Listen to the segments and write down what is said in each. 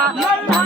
啊。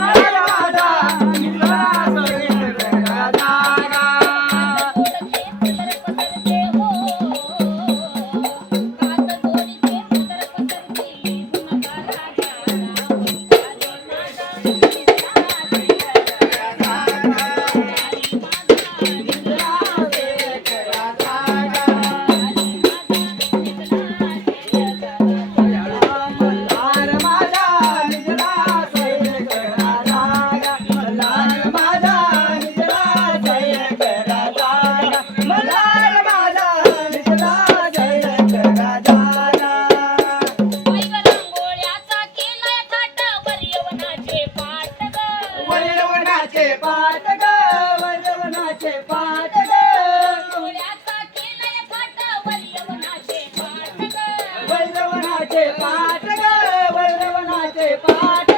পাঠ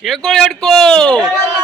એક ગોળી અડકો!